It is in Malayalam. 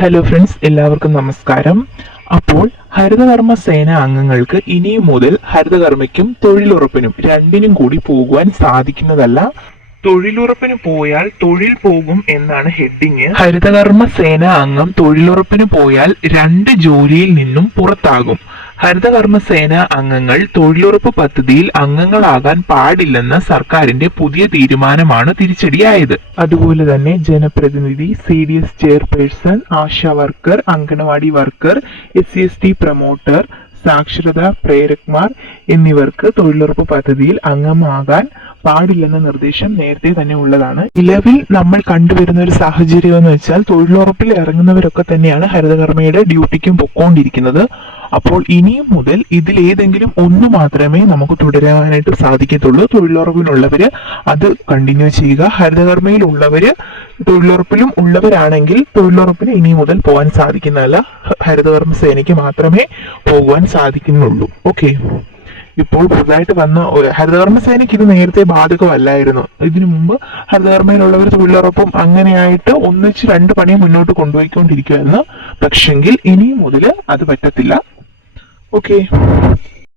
ഹലോ ഫ്രണ്ട്സ്, എല്ലാവർക്കും നമസ്കാരം. അപ്പോൾ ഹരിതകർമ്മ സേന അംഗങ്ങൾക്ക് ഇനി മുതൽ ഹരിതകർമ്മയ്ക്കും തൊഴിലുറപ്പിനും രണ്ടിനും കൂടി പോകുവാൻ സാധിക്കുന്നതല്ല. തൊഴിലുറപ്പിന് പോയാൽ തൊഴിൽ പോകും എന്നാണ് ഹെഡിങ്. ഹരിതകർമ്മ സേന അംഗം തൊഴിലുറപ്പിന് പോയാൽ രണ്ട് ജോലിയിൽ നിന്നും പുറത്താകും. ഹരിതകർമ്മ സേന അംഗങ്ങൾ തൊഴിലുറപ്പ് പദ്ധതിയിൽ അംഗങ്ങളാകാൻ പാടില്ലെന്ന സർക്കാരിന്റെ പുതിയ തീരുമാനമാണ് തിരിച്ചടിയായത്. അതുപോലെ തന്നെ ജനപ്രതിനിധി, CDS chairperson, ASHA worker, anganwadi worker, SC/ST promoter, സാക്ഷരതാ പ്രേരക്മാർ എന്നിവർക്ക് തൊഴിലുറപ്പ് പദ്ധതിയിൽ അംഗമാകാൻ പാടില്ലെന്ന നിർദ്ദേശം നേരത്തെ തന്നെ ഉള്ളതാണ്. നിലവിൽ നമ്മൾ കണ്ടുവരുന്ന ഒരു സാഹചര്യം എന്ന് വെച്ചാൽ തൊഴിലുറപ്പിൽ ഇറങ്ങുന്നവരൊക്കെ തന്നെയാണ് ഹരിതകർമ്മയുടെ ഡ്യൂട്ടിക്കും പൊക്കോണ്ടിരിക്കുന്നത്. അപ്പോൾ ഇനിയും മുതൽ ഇതിൽ ഏതെങ്കിലും ഒന്ന് മാത്രമേ നമുക്ക് തുടരാനായിട്ട് സാധിക്കത്തുള്ളൂ. തൊഴിലുറപ്പിലുള്ളവര് അത് കണ്ടിന്യൂ ചെയ്യുക. ഹരിതകർമ്മയിൽ ഉള്ളവര് തൊഴിലുറപ്പിലും ഉള്ളവരാണെങ്കിൽ തൊഴിലുറപ്പിന് ഇനി മുതൽ പോകാൻ സാധിക്കുന്നതല്ല, ഹരിതകർമ്മ സേനയ്ക്ക് മാത്രമേ പോകുവാൻ സാധിക്കുന്നുള്ളൂ. ഓക്കെ, ഇപ്പോൾ പുതുതായിട്ട് വന്ന ഹരിതകർമ്മ സേനയ്ക്ക് ഇത് നേരത്തെ ബാധകമല്ലായിരുന്നു. ഇതിനു മുമ്പ് ഹരിതകർമ്മയിലുള്ളവർ തൊഴിലുറപ്പും അങ്ങനെയായിട്ട് ഒന്നിച്ച് രണ്ട് പണിയും മുന്നോട്ട് കൊണ്ടുപോയിക്കൊണ്ടിരിക്കുമായിരുന്നു. പക്ഷെങ്കിൽ ഇനി മുതൽ അത് പറ്റത്തില്ല. ഓക്കെ.